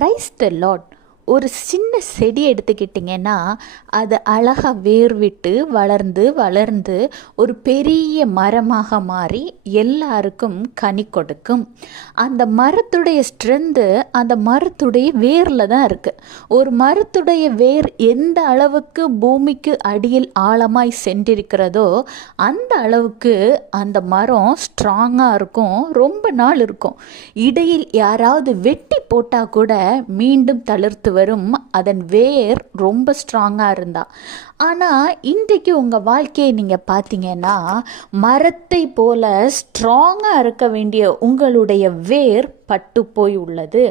Praise the Lord. ஒரு சின்ன செடி எடுத்துக்கிட்டிங்கன்னா அது அழகாக வேர் விட்டு வளர்ந்து வளர்ந்து ஒரு பெரிய மரமாக மாறி எல்லாருக்கும் கனி கொடுக்கும். அந்த மரத்துடைய ஸ்ட்ரென்த்து அந்த மரத்துடைய வேரில் தான் இருக்குது. ஒரு மரத்துடைய வேர் எந்த அளவுக்கு பூமிக்கு அடியில் ஆழமாய் சென்றிருக்கிறதோ அந்த அளவுக்கு அந்த மரம் ஸ்ட்ராங்காக இருக்கும், ரொம்ப நாள் இருக்கும். இடையில் யாராவது வெட்டி போட்டால் கூட மீண்டும் தளிர்த்து வரும். அதன் வேர் ரொம்ப ஸ்ட்ராங்காக இருந்தா. ஆனால் இன்றைக்கு உங்கள் வாழ்க்கையை நீங்கள் பார்த்தீங்கன்னா மரத்தை போல ஸ்ட்ராங்காக இருக்க வேண்டிய உங்களுடைய வேர் பட்டு போய் உள்ளது.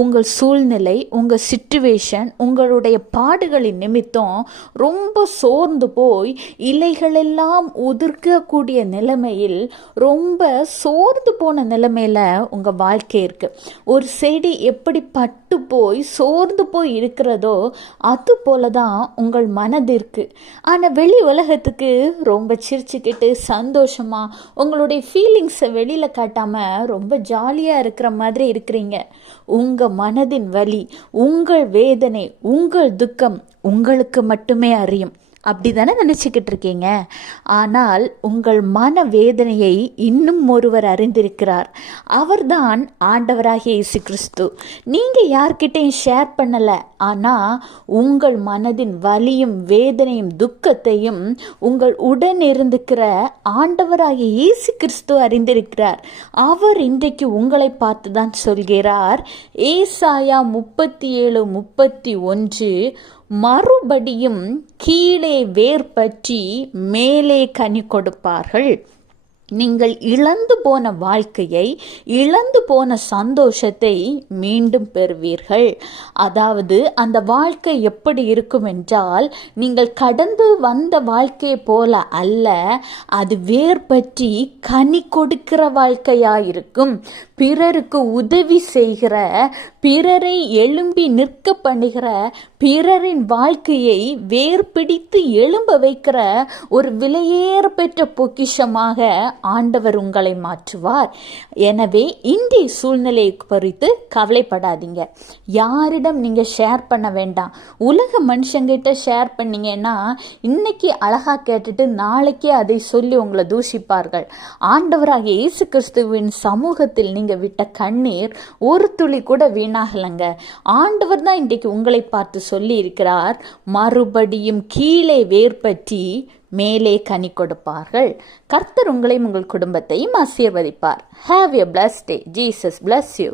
உங்கள் சூழ்நிலை, உங்கள் சிச்சுவேஷன், உங்களுடைய பாடுகளின் நிமித்தம் ரொம்ப சோர்ந்து போய் இலைகளெல்லாம் உதிர்க்கக்கூடிய நிலைமையில், ரொம்ப சோர்ந்து போன நிலைமையில் உங்கள் வாழ்க்கை இருக்குது. ஒரு செடி எப்படி பட்டு போய் சோர்ந்து போய் இருக்கிறதோ அது போல தான் உங்கள் மனது இருக்குது. ஆனால் வெளி உலகத்துக்கு ரொம்ப சிரிச்சுக்கிட்டு சந்தோஷமாக உங்களுடைய ஃபீலிங்ஸை வெளியில் காட்டாமல் ரொம்ப ஜாலியாக இருக்கிற மாதிரி இருக்கிறீங்க. உங்கள் மனதின் வலி, உங்கள் வேதனை, உங்கள் துக்கம் உங்களுக்கு மட்டுமே அறியும். அப்படி தானே நினச்சிக்கிட்டு இருக்கீங்க. ஆனால் உங்கள் மன வேதனையை இன்னும் ஒருவர் அறிந்திருக்கிறார். அவர்தான் ஆண்டவராகிய இயேசு கிறிஸ்து. நீங்கள் யார்கிட்டையும் ஷேர் பண்ணலை, ஆனால் உங்கள் மனதின் வலியும் வேதனையும் துக்கத்தையும் உங்கள் உடன் இருந்துக்கிற ஆண்டவராகிய இயேசு கிறிஸ்து அறிந்திருக்கிறார். அவர் இன்றைக்கு உங்களை பார்த்து தான் சொல்கிறார். ஏசாயா 37:31, மறுபடியும் கீழே வேர் பற்றி மேலே கனி கொடுப்பார்கள். நீங்கள் இழந்து போன வாழ்க்கையை, இழந்து போன சந்தோஷத்தை மீண்டும் பெறுவீர்கள். அதாவது அந்த வாழ்க்கை எப்படி இருக்கும் என்றால், நீங்கள் கடந்து வந்த வாழ்க்கையை போல அல்ல, அது வேர் பற்றி கனி கொடுக்கிற வாழ்க்கையாயிருக்கும். பிறருக்கு உதவி செய்கிற, பிறரை எழும்பி நிற்க பண்ணுகிற, பிறரின் வாழ்க்கையை வேர் பிடித்து எழும்ப வைக்கிற ஒரு விலையேற பெற்ற பொக்கிஷமாக ஆண்டவர் உங்களை மாற்றுவார். எனவே இன்றைய சூழ்நிலையை குறித்து கவலைப்படாதீங்க. யாரிடம் நீங்கள் ஷேர் பண்ண வேண்டாம். உலக மனுஷங்கிட்ட ஷேர் பண்ணீங்கன்னா இன்னைக்கு அழகாக கேட்டுட்டு நாளைக்கே அதை சொல்லி உங்களை தூஷிப்பார்கள். ஆண்டவராகிய இயேசு கிறிஸ்துவின் சமூகத்தில் நீங்கள் விட்ட கண்ணீர் ஒரு துளி கூட வீணாகலைங்க. ஆண்டவர் தான் இன்றைக்கு உங்களை பார்த்து சொல்லி இருக்கிறார், மறுபடியும் கீழே வேர் பற்றி மேலே கனி கொடுப்பார்கள். கர்த்தர் உங்களையும் உங்கள் குடும்பத்தையும் ஆசீர்வதிப்பார். Have a blessed day. Jesus bless you.